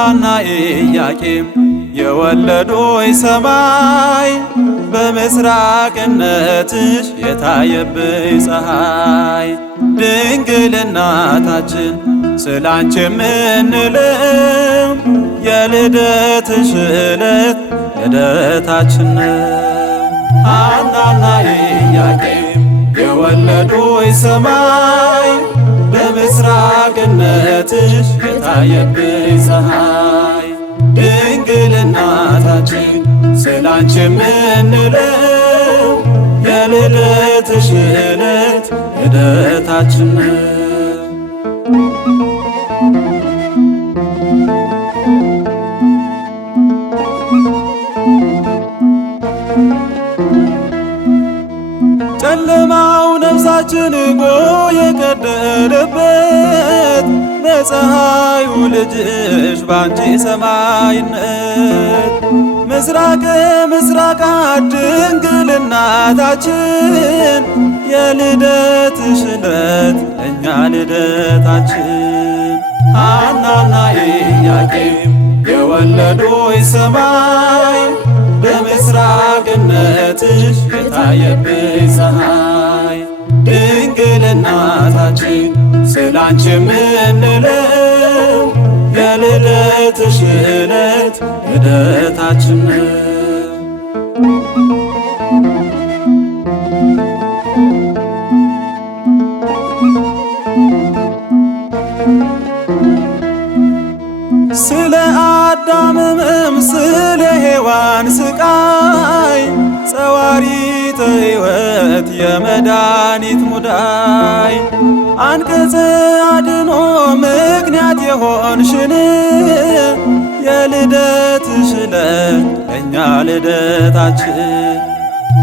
ሐናና ኢያቄም የወለዶች ሰማይ በምስራቅነትሽ የታየብሽ ፀሐይ ድንግል እናታችን ስላንቺ የምንለው የልደትሽ ዕለት ልደታችን ነው። ሐናና ኢያቄም የወለዶች ሰማይ በምስራቅነትሽ የታየብሽ ፀሐይ ድንግል እናታችን ስላንቺ የምንለው የልደትሽ ዕለት ልደታችን ነው። ጨለማው ነፍሳችን ጎ የቀደደበት በፀሐዩ ልጅሽ ባንቺ ሰማይነት ምስራቅ ምስራቃት ድንግል እናታችን የልደትሽ ዕለት እኛ ልደታችን ሐናና ኢያቄም የወለዶች ሰማይ በምስራቅነትሽ የታየብሽ ፀሐይ ድንግል እናታችን ስላንቺ የምንለው የልደትሽ ዕለት ልደታችን ነው። ስለ አዳም ሕመም ስለ ሔዋን ስቃይ ጸዋሪተ ሕይወት የመድኃኒት ሙዳይ አንቀጸ አድኖ ምክንያት የሆንሽን የልደትሽ ዕለት እኛ ልደታችን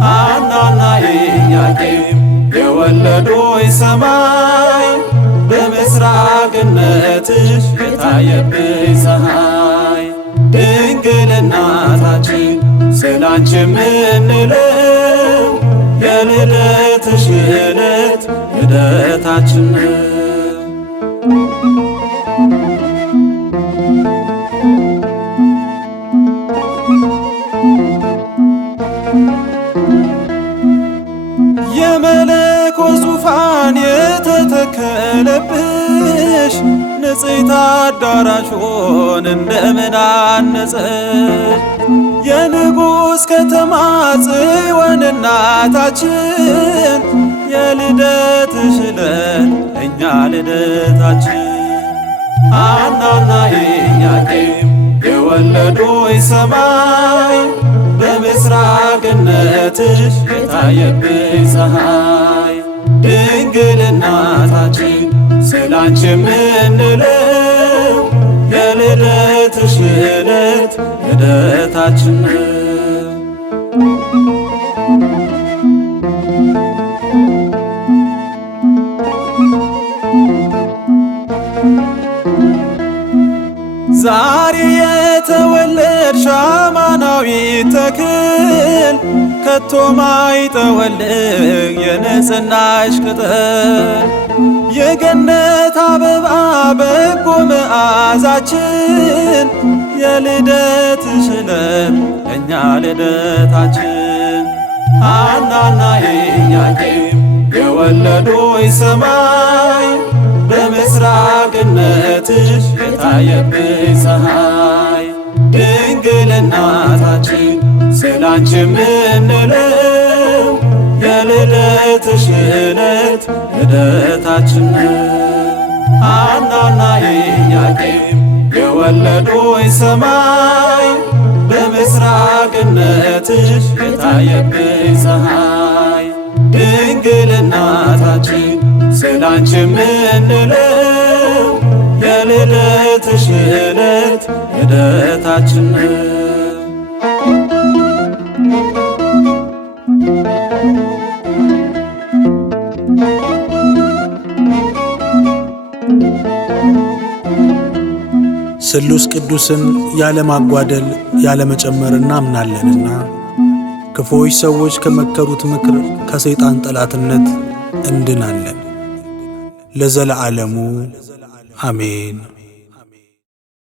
ሐናና ኢያቄም የወለዶች ሰማይ በምስራቅነትሽ የታየብሽ ፀሐይ ድንግል እናታችን ስላንቺ የምንለው የልደትሽ ዕለት ልደታችን ነው። የመለኮት ዙፋን የተተከለብሽ ንጽሕት አዳራሹን እንደምን አነጸሽ የንጉሥ ከተማ ጽዮን እናታችን የልደትሽ ዕለት እኛ ልደታችን ሐናና ኢያቄም የወለዶች ሰማይ በምስራቅነትሽ የታየብሽ ፀሐይ ድንግል እናታችን ስላንቺ የምንለው የልደትሽ ዕለት ልደታችን ነው። ዛሬ የተወለድሽ አማናዊት ተክል ከቶ ማይጠወልግ የንጽሕናሽ ቅጠል የገነት አበባ በጎ መዓዛችን የልደትሽ ዕለት እኛ ልደታችን ሐናና ኢያቄም የወለዶች ሰማይ በምስራቅነትሽ የታየብሽ ፀሐይ ድንግል እናታችን ስላንቺ የምንለው የልደትሽ ዕለት ልደታችን ነው። ሐናና ኢያቄም የወለዶች ሰማይ በምስራቅነትሽ የታየብሽ ፀሐይ ድንግል እናታችን ስላንቺ የምንለው የልደትሽ ዕለት ልደታችን ነው። ስሉስ ቅዱስን ያለማጓደል ያለመጨመር እናምናለንና ክፉዎች ሰዎች ከመከሩት ምክር ከሰይጣን ጠላትነት እንድናለን። ለዘለዓለሙ አሜን።